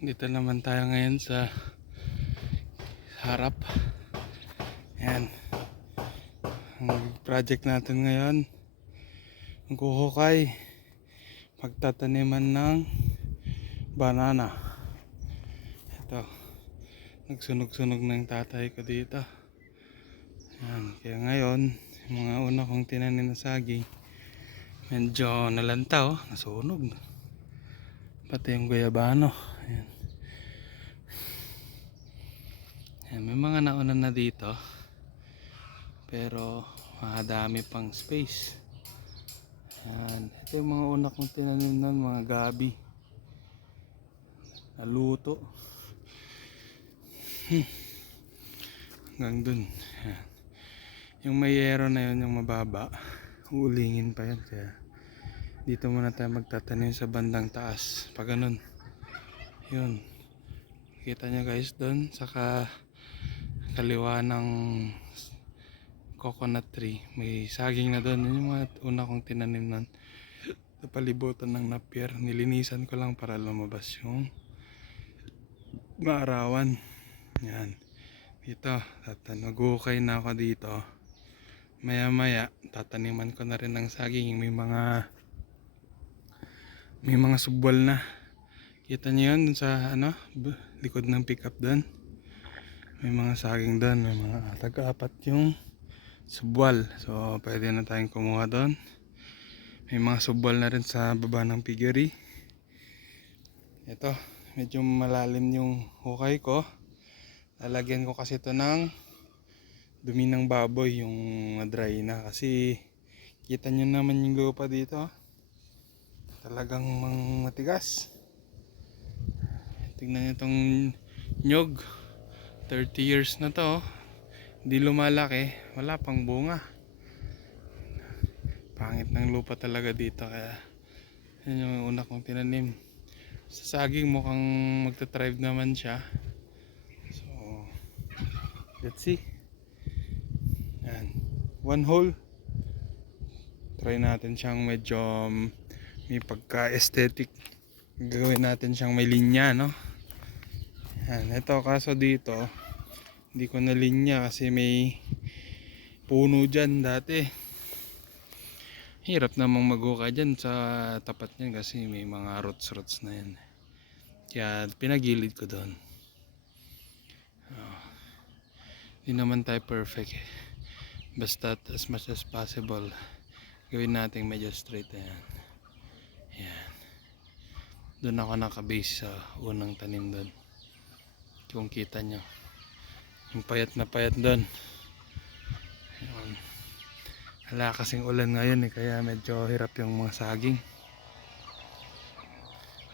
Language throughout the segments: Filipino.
Dito naman tayo ngayon sa harap. Ayan. Ang project natin ngayon, maghuhukay, pagtataniman ng banana. Ito, nagsunog-sunog na yung tatay ko dito. Ayan. Kaya ngayon, yung mga una kong tinanim na saging, medyo nalanta, nasunog. Pati yung guyabano. Ayan. Ayan, may mga nauna na dito, pero makadami pang space. Ayan. Ito yung mga una kong tinanim ng mga gabi, naluto. Hanggang dun. Ayan. Yung may yero na yun, yung mababa, ulingin pa yan. Kaya dito muna tayo magtatanim sa bandang taas. Pag ganun, yun, kita nyo guys dun, saka kaliwa ng coconut tree, may saging na doon. Yun yung mga una kong tinanim nun. Napalibutan ng napier, nilinisan ko lang para lumabas yung maarawan. Yan, dito mag-ukay na ako dito. Maya maya tataniman ko na rin ng saging. May mga subwal na, kita nyo yun dun sa likod ng pickup doon. May mga saging doon, may mga tag-apat yung subwal, so pwede na tayong kumuha doon. May mga subwal na rin sa baba ng piggery. Ito, medyo malalim yung hukay ko. Lalagyan ko kasi ito ng dumi ng baboy, yung dry na, kasi kita nyo naman yung lupa dito, talagang matigas. Tingnan nyo itong nyog, 30 years na to, hindi lumalaki, wala pang bunga. Pangit ng lupa talaga dito, kaya yun yung una kong tinanim. Sa saging mukhang magta-thrive naman siya, so let's see. Yan, one hole. Try natin siyang medyo may pagka-aesthetic, gagawin natin siyang may linya, no? Yan, ito kaso dito hindi ko na linya kasi may puno dyan dati. Hirap namang mag-hukay dyan sa tapat niyan kasi may mga roots na yan. Kaya pinagilid ko doon. Hindi naman tayo perfect eh. Basta as much as possible gawin natin medyo straight. Ayan. Yan, doon ako nakabase sa unang tanim doon. Kung kita nyo yung payat na payat doon. Wala kasing ulan ngayon eh, kaya medyo hirap yung mga saging.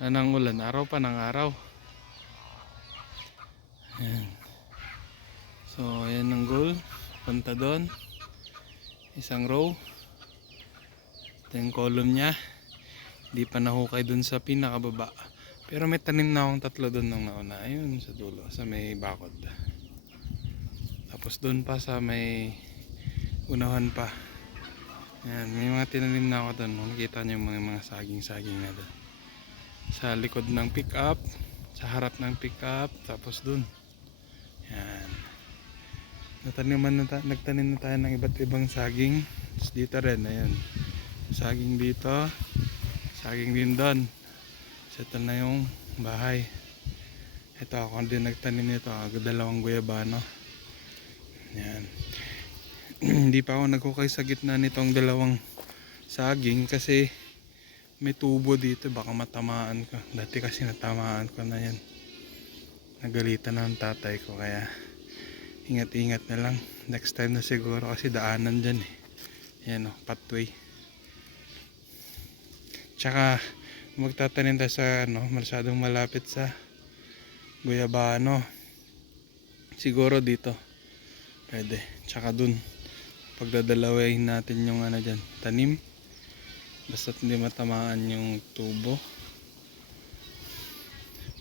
Anong ulan? Araw pa ng araw. Ayan. So ayan ang goal, punta doon, isang row. Ito yung column nya, hindi pa nahukay doon sa pinakababa, pero may tanim na akong tatlo doon nung nauna. Ayun sa dulo, sa may bakod. Tapos doon pa sa may unahan pa. Ayan, may mga tinanim na ako doon. Nakikita nyo yung mga saging na doon. Sa likod ng pickup, sa harap ng pickup, tapos doon. Ayan. Nagtanim na tayo ng iba't ibang saging. Tapos dito rin, ayan. Saging dito, saging din doon. So ito na yung bahay. Ito ako din nagtanim nito, dalawang guyabano. Ayan. Hindi pa ako nagkukay sa gitna nitong dalawang saging kasi may tubo dito, baka matamaan ko. Dati kasi natamaan ko na yan, nagalitan na ng tatay ko, kaya ingat-ingat na lang next time na siguro, kasi daanan dyan eh. Yan o, pathway. Tsaka magtatanim tayo sa masyadong malapit sa guyabano, siguro dito pwede. Tsaka dun pagdadalawahin natin yung dyan, tanim, basta hindi matamaan yung tubo.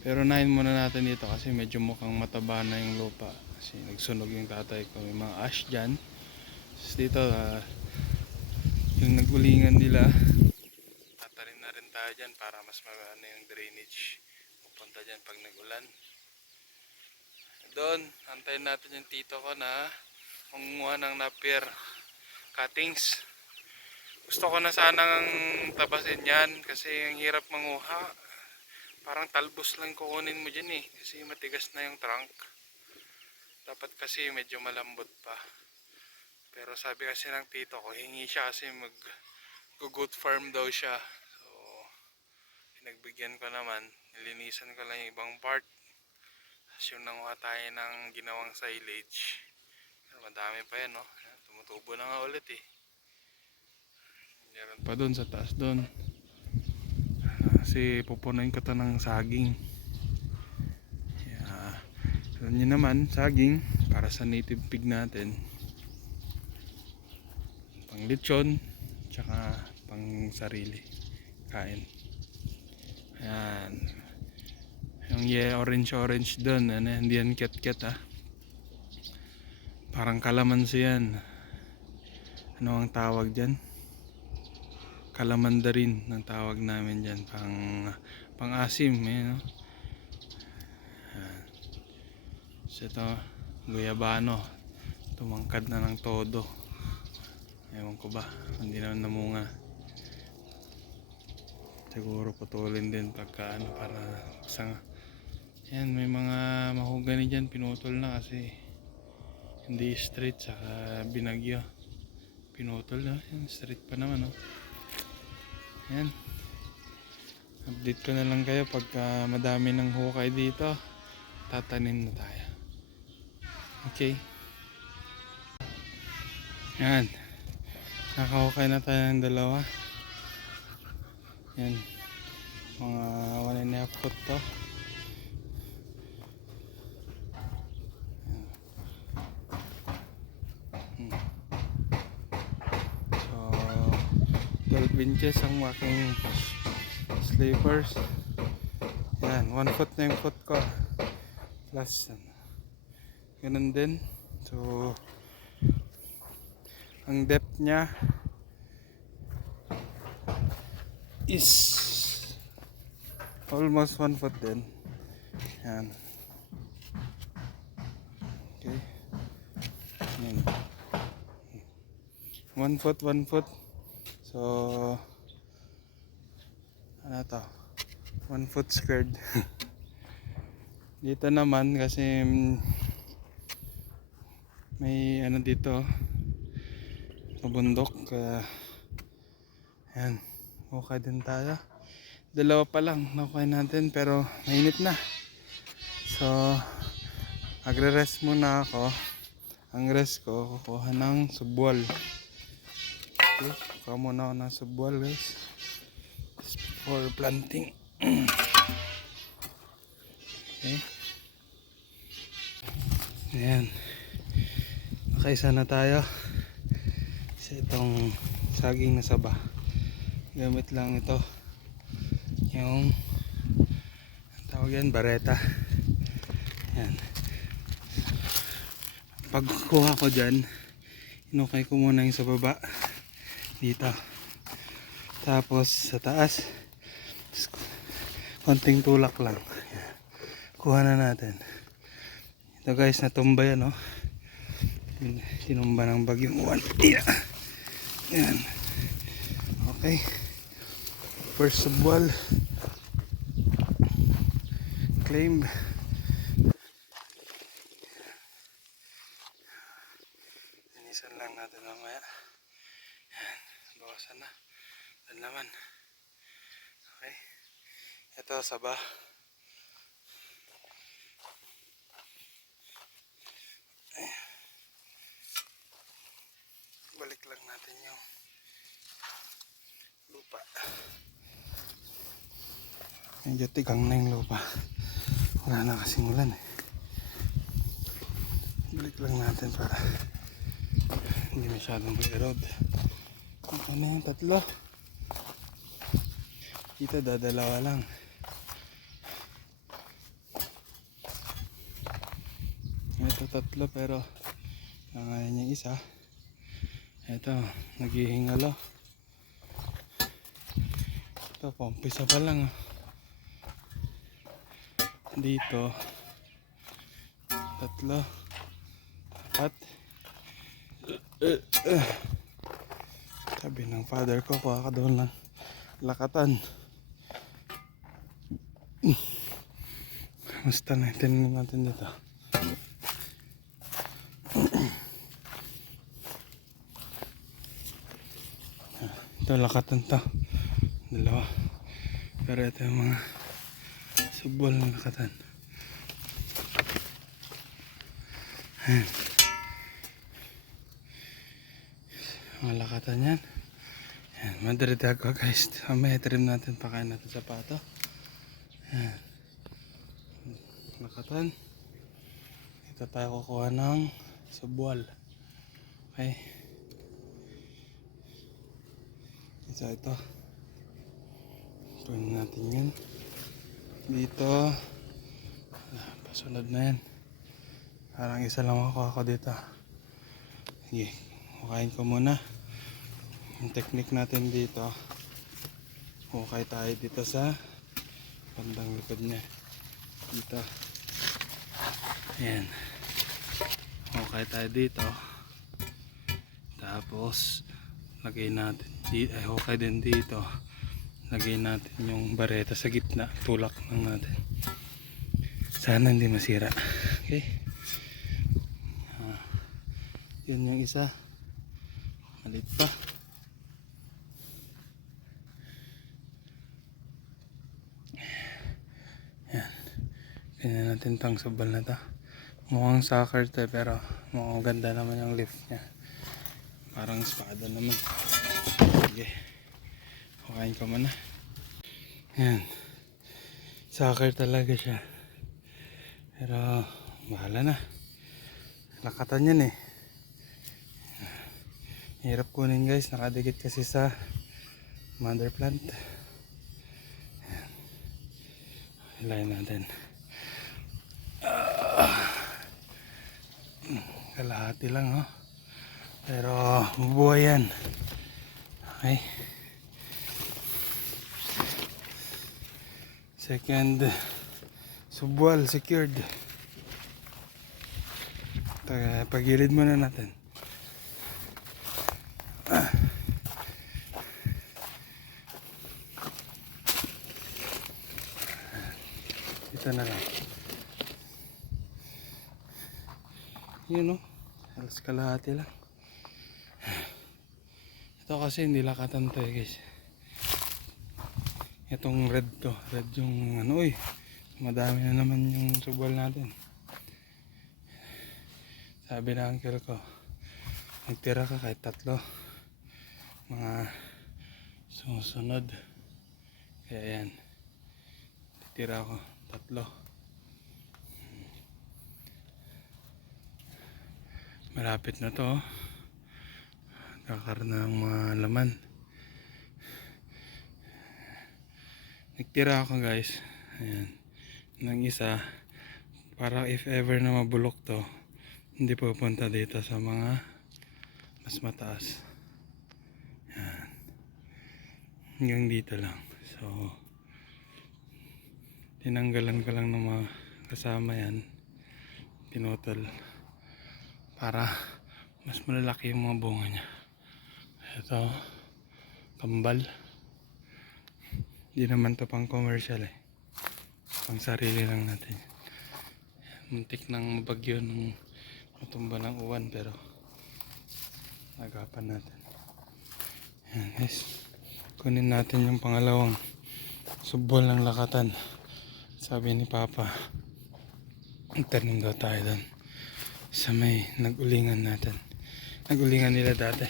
Pero unahin muna natin dito kasi medyo mukhang mataba na yung lupa, kasi nagsunog yung tatay ko, may mga ash dyan. Tapos dito yung nagulingan nila, tatanim na rin tayo dyan para mas magana yung drainage pupunta dyan pag nag-ulan. Doon, antayin natin yung tito ko na mangunguha ng napier cuttings. Gusto ko na sanang tabasin yan kasi ang hirap manguha. Parang talbos lang kukunin mo dyan eh. Kasi matigas na yung trunk. Dapat kasi medyo malambot pa. Pero sabi kasi ng tito ko, hingi siya kasi mag-goat farm daw siya. So, pinagbigyan ko naman. Nilinisan ko lang yung ibang part. Tapos yung nanguha tayo ng ginawang silage. Pero madami pa yan, no? Tumutubo na nga ulit eh. Meron pa doon sa taas doon. Kasi pupunuin ko to ng saging. Yeah. Alam nyo naman, saging para sa native pig natin. Pang lechon, tsaka pang sarili. Kain. Ayan. Yung orange doon, ano, hindi yan ket-ket ah. Parang kalamansi yan. Ano ang tawag dyan? Kalamandarin ang tawag namin dyan. Pang asim eh, no? So ito, guyabano. Tumangkad na ng todo. Ewan ko ba, hindi na namunga. Siguro putulin din pagka ano, para sanga. Yan, may mga mahogany dyan, pinutol na kasi hindi straight, saka binagyo. Pinutol na, yan, straight pa naman, oh. Yan. Update ko na lang kayo pagka madami ng hukay dito. Tatanim na tayo. Okay. Yan. Nakahukay na tayo ng dalawa. Yan. Mga 1.5 foot to. So 12 inches ang aking slippers. Yan, 1 foot na yung foot ko. Plus ganun din. So ang depth nya is almost 1 foot din. Yan. Okay. Yan. 1 foot, 1 foot. So ano to? 1 foot squared. Dito naman kasi may ano dito, mabundok, kaya yan, okay din tayo. Dalawa pa lang nakuha natin pero mainit na. So agre-rest muna ako. Ang rest ko, kukuha ng subwal. Okay, kukuha muna ako ng subwal, guys, for planting. Okay. Ayan. Nakaisa na tayo sa itong saging na saba. Gamit lang ito yung tawag yan, bareta. Ayan. Pagkuha ko dyan, inukay ko muna yung sa baba dito, tapos sa taas konting tulak lang. Ayan. Kuha na natin ito, guys. Natumba yan, oh. Tinumba ng bagyong uwan. Yeah. Ayan. Okay, first subwal claim. Linisan lang natin mamaya. Ayan, bawasan na. Dan naman. Okay, ito saba. Balik lang natin yung lupa. Medyo tigang na yung lupa. Wala na kasing ulan eh. Balik lang natin para hindi masyadong mag-erode. Ano na yung tatlo? Dito dadalawa lang. Ito tatlo pero nangayon yung isa. Ito, naghihingalo. Ito, pampisa pa lang. Dito, 3, 4. Sabi ng father ko, kuha ka daw ng lakatan. Basta na, tingnan natin dito. Ito, lakatan to. 2. Pero ito yung mga subol na lakatan. Ayan. Mga lakatan yan. Ayan, madrid ako guys. May trim natin, pakain natin sapato. Ayan. Lakatan. Ito tayo kukuha ng subwal. Okay. Ito. Tunin natin yan. Dito. Pasunod na yan. Parang isa lang ako dito. Sige. Hukayin ko muna. Yung technique natin dito. Hukay tayo dito sa bandang likod niya. Dito. Ayan. Hukay tayo dito. Tapos lagay natin dito. Hukay din dito. Lagay natin yung bareta sa gitna. Tulak lang natin. Sana hindi masira. Okay. Yun yung isa. Malit pa. Yan. Ganyan natin tang subal na to. Mukhang soccer to pero mukhang ganda naman yung lift niya. Parang espada naman. Sige. Hukayin ko muna. Yan. Soccer talaga siya. Pero bahala na. Lakatan yan eh. Hirap kunin guys. Nakadikit kasi sa mother plant. Yan. Hilayin natin. Kalahati lang oh. Pero buhay yan. Okay. Second subwal secured. Pagilid muna natin. Ito na lang. Yun o. Halos kalahati lang. Ito kasi hindi lakatan to guys. Itong red to. Red yung ano madami na naman yung subwal natin. Sabi na uncle ko, magtira ka kahit 3. Mga susunod. Kaya yan. Titira ko 3. Malapit na to. Kakaroon ng mga laman. Nagtira ako guys. Ayan. Nang isa. Para if ever na mabulok to, hindi pupunta dito sa mga mas mataas. Ayan. Hanggang dito lang. So, tinanggalan ko lang ng mga kasama yan. Pinutol. Para mas malalaki yung mga bunga niya. Ito, kambal. Hindi naman to pang commercial eh. Pang sarili lang natin. Muntik ng mabagyo ng matumba ng uwan pero nagapan natin. Ayan guys. Kunin natin yung pangalawang subol ng lakatan. Sabi ni Papa, magtanim daw tayo doon. Sa may nag-ulingan natin. Nag-ulingan nila dati.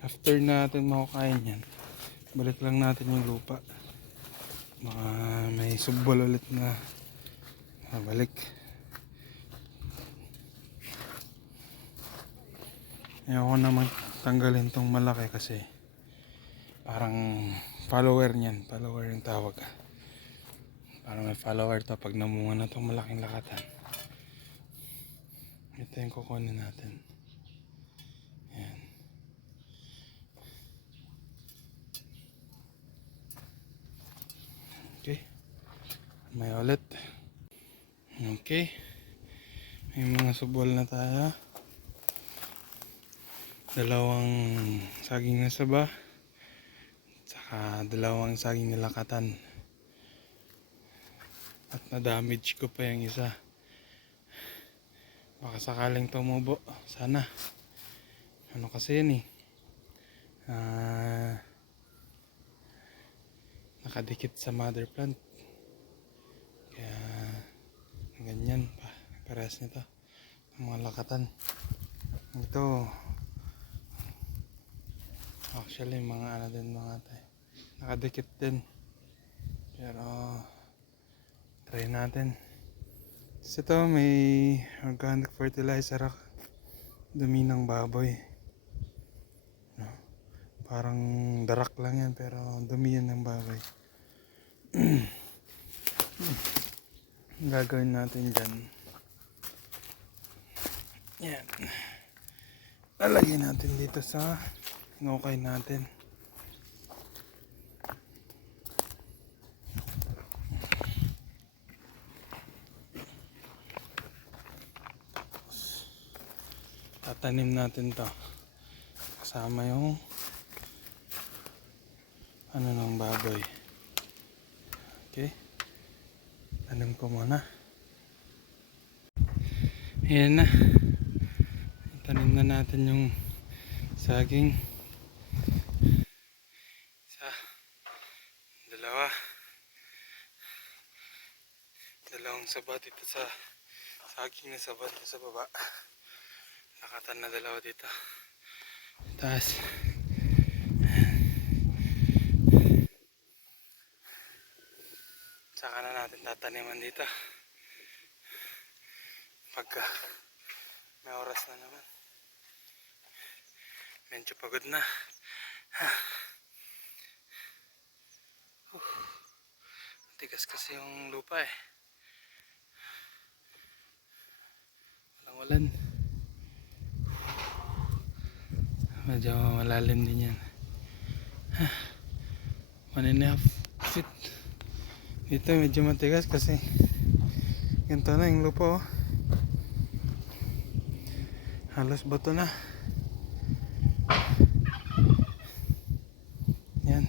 After natin makukain yan, balik lang natin yung lupa. Baka may subbol ulit na balik. Ayoko naman tanggalin tong malaki kasi parang follower niyan. Follower yung tawag. Parang may follower to pag namunga na tong malaking lakatan. Ito yung kukunin natin. Ayan. Okay. May ulit. Okay. May mga subwal na tayo. Dalawang saging na saba. Saka dalawang saging nilakatan. At na-damage ko pa yung isa. Baka sakaling tumubo. Sana. Ano kasi yun eh. Nakadikit sa mother plant. Kaya ganyan pa. Parehas nito. Ang mga lakatan. Ito. Actually mga ano din mga tayo. Nakadikit din. Pero try natin. Kasi ito may organic fertilizer ako. Dumi ng baboy. No? Parang darak lang yan pero dumi yan ng baboy. Gagawin natin dyan. Yan. Lalagay natin dito sa hinukay natin. Tatanim natin to kasama yung ano ng baboy. Okay, tanim ko muna. Ayan na, tanim na natin yung saging. Isa, dalawang saba dito sa saging na saba dito sa baba. Nakatan na dalawa dito. Taas. Saka na natin tataniman dito. Pagka may oras na naman. Medyo pagod na. Tigas kasi yung lupa eh. Walang ulan. Medyo malalim din yan. 1.5 feet. Dito medyo matigas kasi ganito na yung lupa oh. Halos bato na. Yan.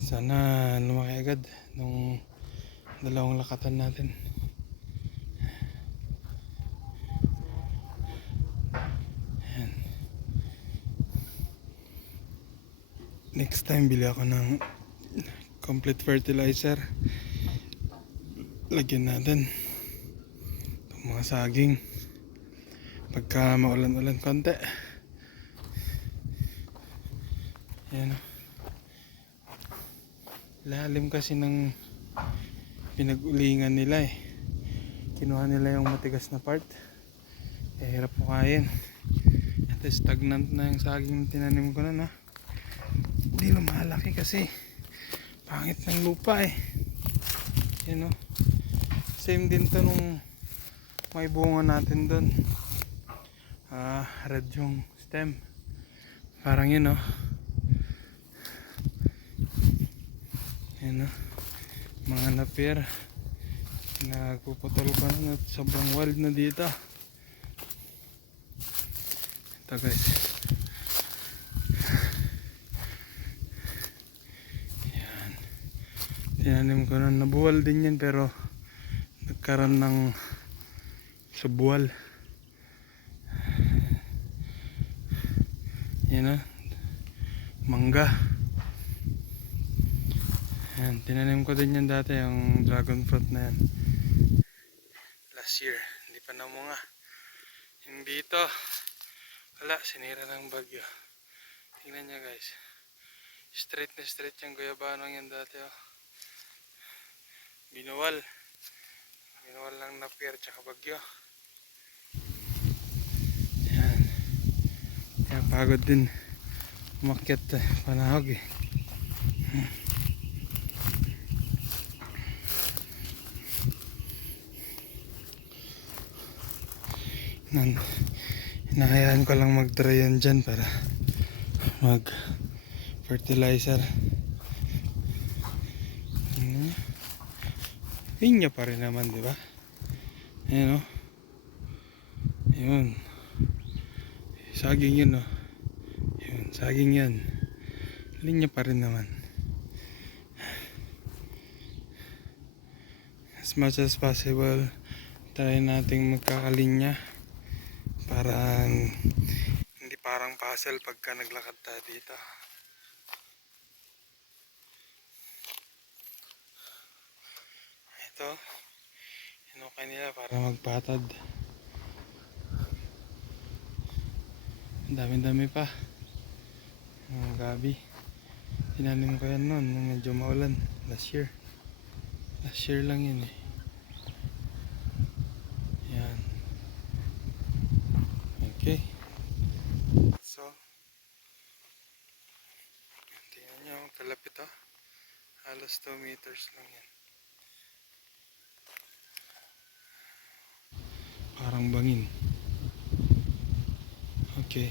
Sana lumaki agad nung dalawang lakatan natin. Next time bili ako ng complete fertilizer. Lagyan natin itong mga saging pagka maulan-ulan konti. Yan. Lalim kasi ng pinag-ulingan nila eh. Kinuha nila yung matigas na part. Hirap kukain. Ito stagnant na yung saging tinanim ko na na. Hindi lumalaki kasi pangit ng lupa eh. Yan o. Same din to nung may bunga natin doon. Red yung stem. Parang yun o. Yan o. Mga napier. Nagpuputol ko na at sobrang wild na dito. Ito guys. Tinanim ko na, nabuwal din yan pero nagkaroon ng subwal. Yan na, mangga. Yan, tinanim ko din yan dati, yung dragon fruit na yan. Last year, hindi pa namunga. Yung dito, wala, sinira ng bagyo. Tingnan nyo guys. Straight na straight yung guyabanong yan dati oh. Binuwal lang na pier tsaka bagyo. Yan. Kaya pagod din umakyat panahog eh. Hinahayaan ko lang mag-dry yan dyan para mag fertilizer. Linya pa rin naman, di ba? Ayan o. Yun. Saging yun o. Yun, saging yan. Linya pa rin naman. As much as possible, try nating magkakalinya. Parang hindi parang puzzle pagka naglakad tayo dito. Ito, hinukay nila para magpatad. Ang dami-dami pa. Mga gabi. Tinanim ko yan noon nung medyo maulan. Last year. Last year lang yun eh. Yan. Okay. So, tingnan nyo, kalapit oh. Halos 2 meters lang yan. Parang bangin. Okay.